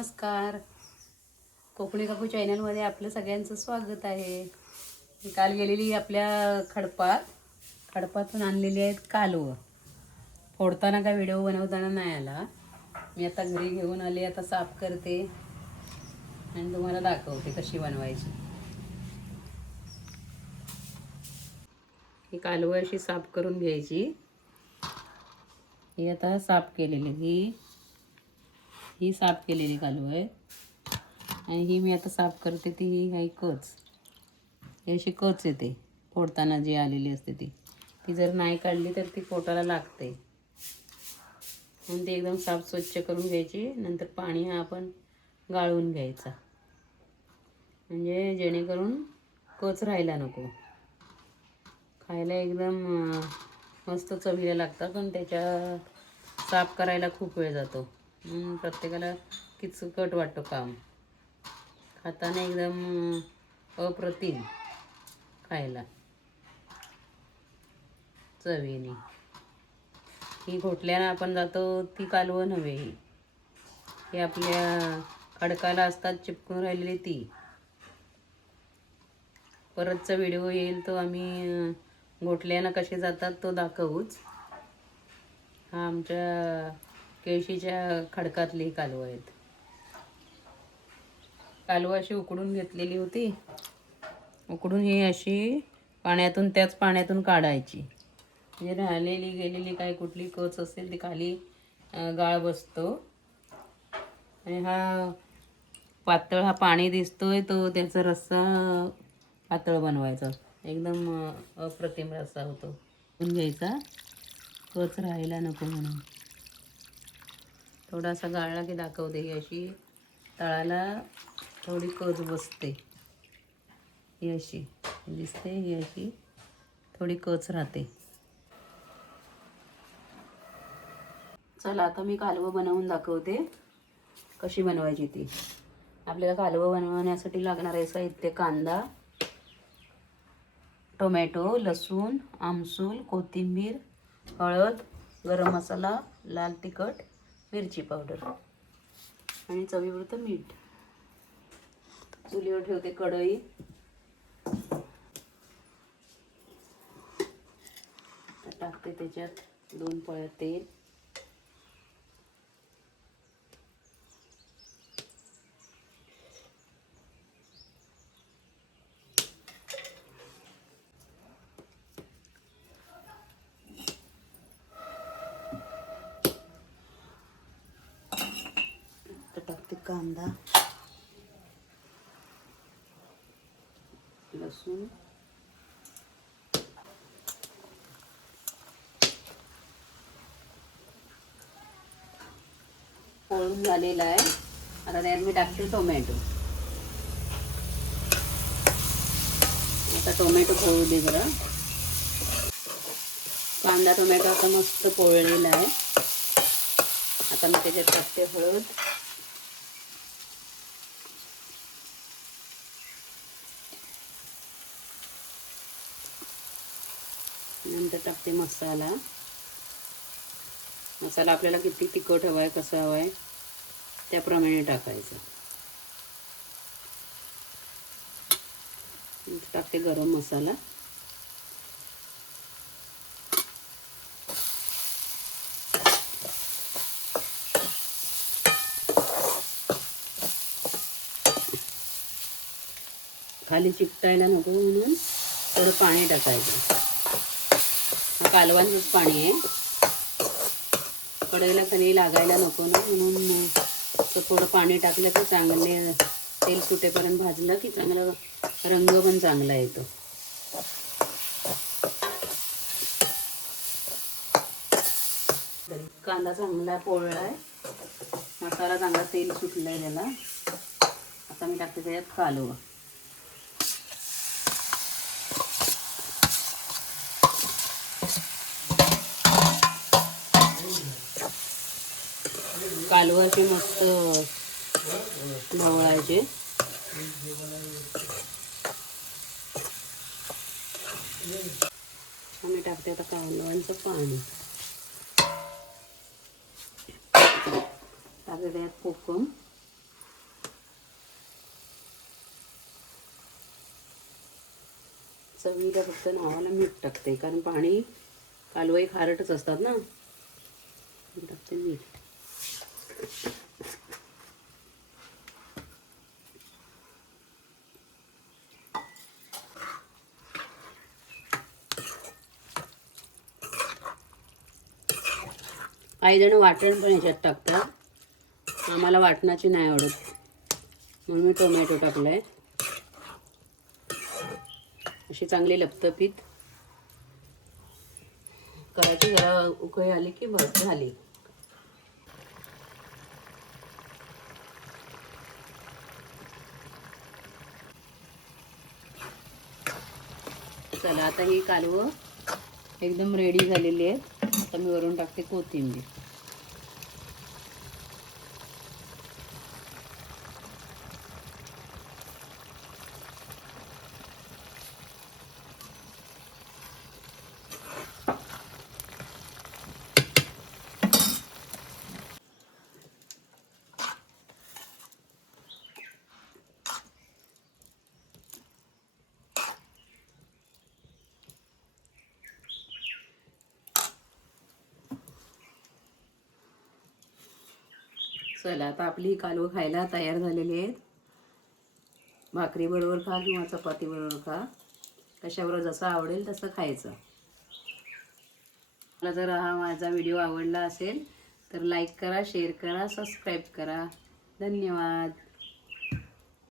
नमस्कार. कोकणी काकू चॅनलमध्ये आपलं सगळ्यांचं स्वागत आहे. मी काल गेलेली आपल्या खडपातून आणलेली आहेत कालवं. फोडताना काय व्हिडिओ बनवताना नाही आला. मी आता घरी घेऊन आले, आता साफ करते आणि तुम्हाला दाखवते कशी बनवायची. ही कालवं अशी साफ करून घ्यायची. ही आता साफ केलेली ही साफ केलेली कालवं आहे आणि ही मी आता साफ करते ती ही आहे कच. ही अशी कच येते फोडताना जी आलेली असते ती जर नाही काढली तर ती पोटाला लागते. म्हणून ती एकदम साफ स्वच्छ करून घ्यायची. नंतर पाणी हा आपण गाळून घ्यायचा, म्हणजे जेणेकरून कच राहायला नको. खायला एकदम मस्त चवीला लागतात, पण त्याच्या साफ करायला खूप वेळ जातो. प्रत्येकाला किचकट वाटतं काम. खाताना एकदम अप्रतिम खायला चवीने. ही घोटल्यानं आपण जातो ती कालवं नव्हे. ही आपल्या खडकाला असतात चिपकून राहिलेली ती. परतचा व्हिडिओ येईल तो आम्ही घोटल्यानं कसे जातात तो दाखवूच. हा आमच्या केळशीच्या खडकातली कालवं आहेत. कालवं अशी उकडून घेतलेली होती. उकडून ही अशी त्याच पाण्यातून काढायची, म्हणजे राहिलेली गेलेली काय कुठली कच असेल ती खाली गाळ बसतो. आणि हा पातळ हा पाणी दिसतोय तो त्याचा रस्सा पातळ बनवायचा, एकदम अप्रतिम रस्सा होतो. घ्यायचा कच राहायला नको म्हणून. थोडासा गाळला की दाखवते. ही अशी तळाला थोडी कच बसते, ही अशी दिसते, ही अशी थोडी कच राहते. चला आता मी कालवं बनवून दाखवते कशी बनवायची ती. आपल्याला कालवं बनवण्यासाठी लागणारे साहित्य: कांदा, टोमॅटो, लसूण, आमसूल, कोथिंबीर, हळद, गरम मसाला, लाल तिखट, मिरची पावडर आणि चवीपुरतं मीठ. चुलीवर ठेवते कढई. टाकते त्याच्यात 2 पळ्या तेल. टाकते कांदा, लसूण, पोळून झालेला आहे. आता त्यात मी टाकते टोमॅटो. आता टोमॅटो पोळू दे जरा. कांदा टोमॅटो आता मस्त पोळलेला आहे. आता मी त्याच्यात टाकते हळद, नंतर टाकते मसाला. मसाला आपल्याला किती तिखट हवा आहे, कसा हवा आहे त्याप्रमाणे टाकायचं. टाकते गरम मसाला. खाली चिकटायला नको म्हणून थोडं पाणी टाकायचं. कालवांचंच पाणी आहे, कढईला खाली लागायला नको ना म्हणून थोडं पाणी टाकलं की चांगले तेल सुटेपर्यंत भाजलं की चांगला रंग पण चांगला येतो. कांदा चांगला पोळला आहे, मसाला चांगला तेल सुटलं आहे त्याला. आता मी टाकते त्याच्यात कालवं. कालवं अशी मस्त ढवळायचे. मी टाकते आता कालवांचं पाणी. टाकते त्यात कोकम, चवीला फक्त नावाला मीठ टाकते, कारण पाणी कालवई खारटच असतात ना. टाकते मीठ. काही जण वाटण पण ह्याच्यात टाकतात, आम्हाला वाटणाची नाही आवडत म्हणून मी टोमॅटो टाकलाय. अशी चांगली लपतपीत करायची. जरा उकळी आली की बस झाली. चला आता ही कालवं एकदम रेडी झालेली आहेत. आता मी वरून टाकते कोथिंबीर. चला आता आपली ही कालवं खायला तयार झालेली आहेत. भाकरी बरोबर खा किंवा चपाती बरोबर खा, कशाबरोबर जसं आवडेल तसं खायचं. मला जर हा माझा व्हिडिओ आवडला असेल तर लाईक करा, शेअर करा, सबस्क्राईब करा. धन्यवाद.